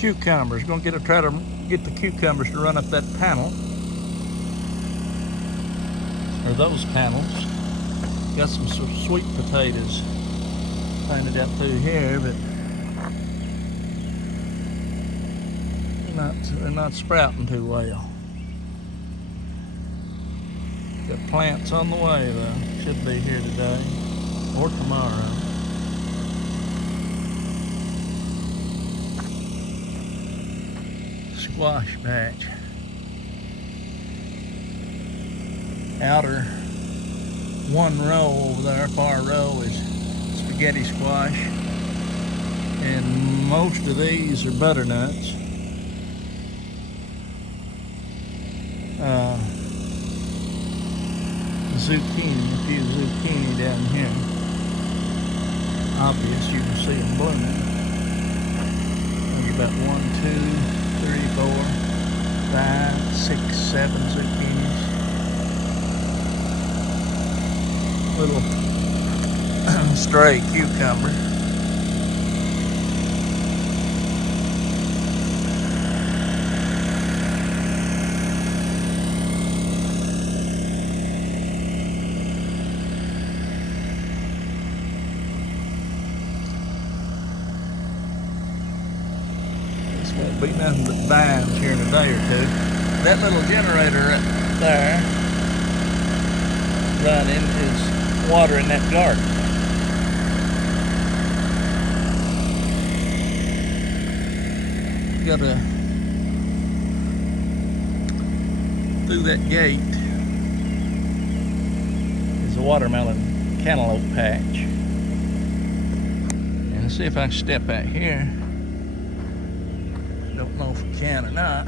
cucumbers. Gonna try to get the cucumbers to run up that panel, or those panels. Got some sweet potatoes planted out through here, but they're not sprouting too well. Got plants on the way though. Should be here today or tomorrow. Squash patch. Outer one row over there, far row, is spaghetti squash, and most of these are butternuts. Zucchini, a few zucchini down here. Obvious, you can see them blooming. Maybe about 1, 2, 3, 4, 5, 6, 7 zucchinis. Little stray cucumber. This won't be nothing but vines here in a day or two. That little generator right there running is watering that garden. Gotta, through that gate is a watermelon cantaloupe patch. And let's see if I can step out here. Don't know if I can or not.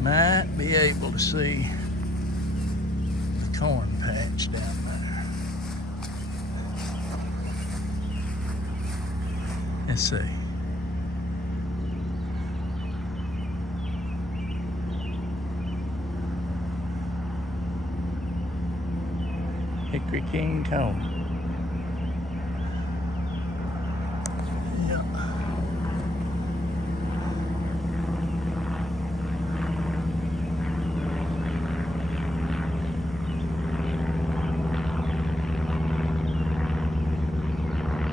Might be able to see the corn patch down there. Let's see. Hickory King cone. Yeah.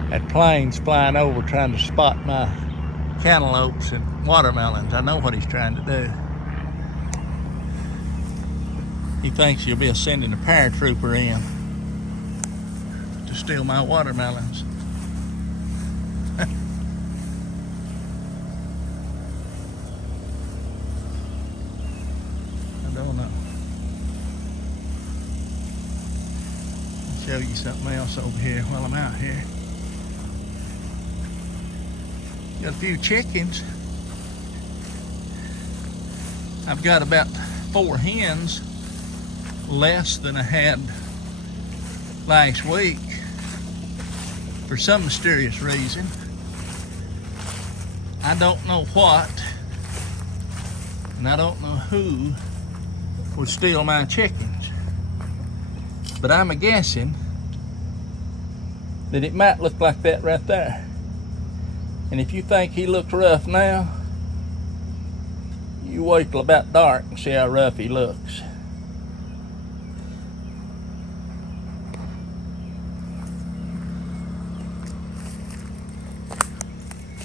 That plane's flying over trying to spot my cantaloupes and watermelons. I know what he's trying to do. He thinks you'll be sending a paratrooper in to steal my watermelons. I don't know. I'll show you something else over here while I'm out here. Got a few chickens. I've got about 4 hens less than I had last week for some mysterious reason. I don't know what, and I don't know who would steal my chickens, but I'm guessing that it might look like that right there. And if you think he looks rough now, you wait till about dark and see how rough he looks.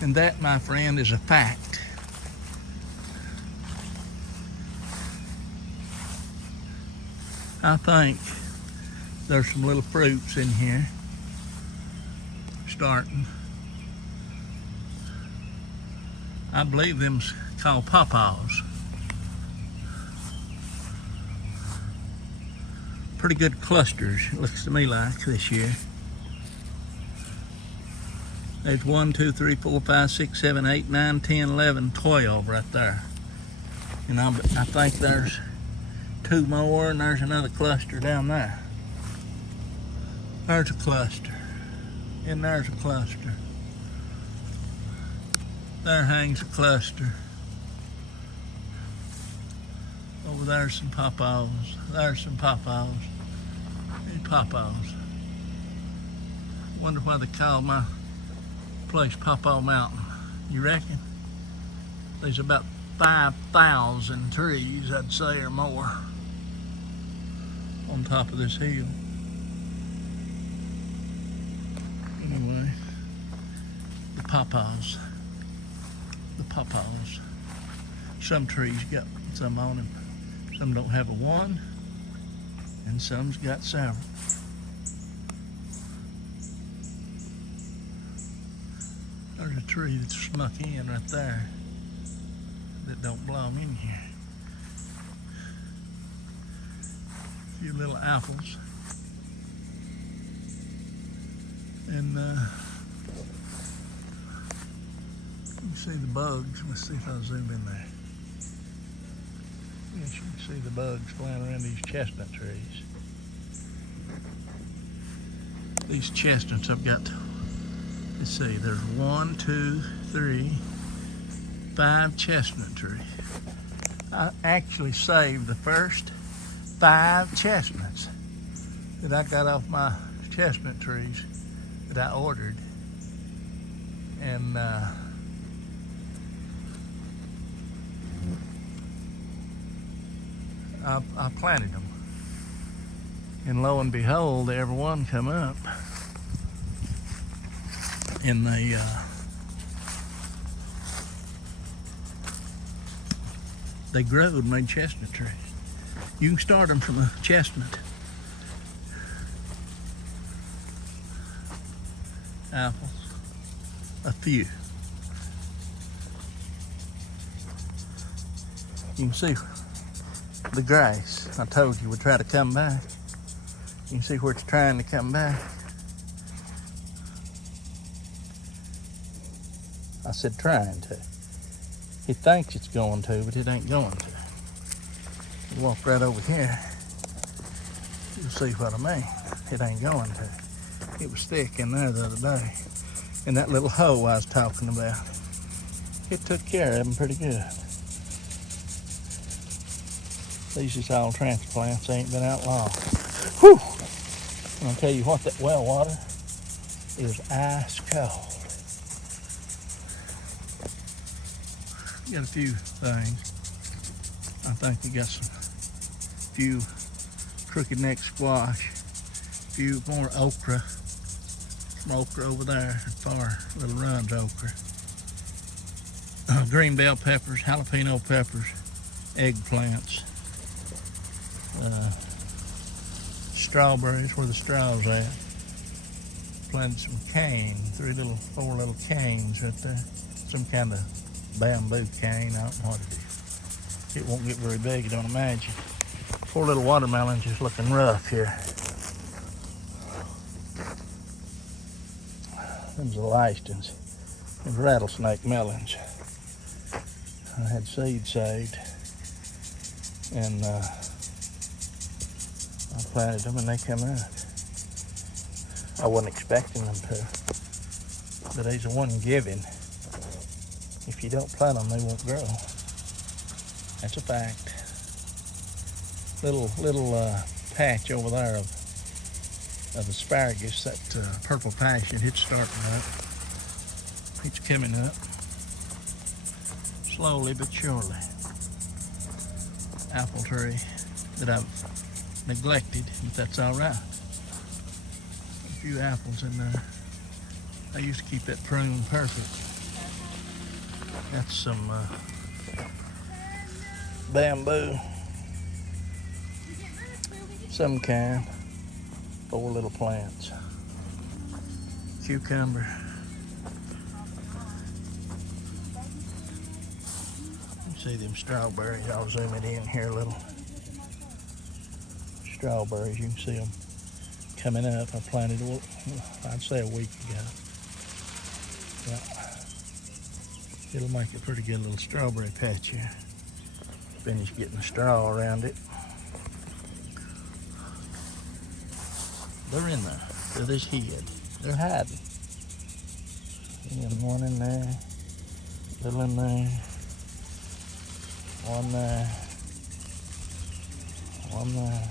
And that, my friend, is a fact. I think there's some little fruits in here starting. I believe them's called pawpaws. Pretty good clusters, it looks to me like, this year. There's 1, 2, 3, 4, 5, 6, 7, 8, 9, 10, 11, 12 right there. And I think there's 2 more, and there's another cluster down there. There's a cluster, and there's a cluster. There hangs a cluster. Over there's some pawpaws. There's some pawpaws. And pawpaws. Wonder why they call my place Pawpaw Mountain. You reckon? There's about 5,000 trees, I'd say, or more on top of this hill. Anyway, the pawpaws. Some trees got some on them. Some don't have a one, and some's got several. There's a tree that's snuck in right there that don't belong in here. A few little apples. And you can see the bugs. Let's see if I'll zoom in there. Yes, you can see the bugs flying around these chestnut trees. These chestnuts I've got, let's see, there's 1, 2, 3, 5 chestnut trees. I actually saved the first 5 chestnuts that I got off my chestnut trees that I ordered. And I planted them. And lo and behold, every one come up. And they growed and made chestnut trees. You can start them from a chestnut. Apples, a few. You can see the grass. I told you would try to come back. You can see where it's trying to come back. I said trying to. He thinks it's going to, but it ain't going to. You walk right over here, you'll see what I mean. It ain't going to. It was thick in there the other day. And that little hoe I was talking about, it took care of them pretty good. These is all transplants, they ain't been out long. Whew! And I'll tell you what, that well water is ice cold. Got a few things. I think we got some few crooked neck squash, a few more okra. Some okra over there, far little runs okra. Green bell peppers, jalapeno peppers, eggplants, strawberries where the straw's at. Planted some cane, 4 little canes right there. Some kind of bamboo cane, I don't know what it is. It won't get very big, you don't imagine. 4 little watermelons just looking rough here. Them's the Lystons. Them's rattlesnake melons. I had seed saved, and I planted them and they come out. I wasn't expecting them to, but these are one given. If you don't plant them, they won't grow. That's a fact. Little patch over there of asparagus, that purple passion, it's starting up. It's coming up. Slowly but surely. Apple tree that I've neglected, but that's all right. A few apples in there. I used to keep that prune perfect. That's some bamboo, some kind. 4 little plants. Cucumber. You see them strawberries. I'll zoom it in here a little. Strawberries, you can see them coming up. I planted, I'd say a week ago. Yeah. It'll make a pretty good little strawberry patch here. Finish getting the straw around it. They're in there. They're this hid. They're hiding. And one in there. Little in there. One there. One there.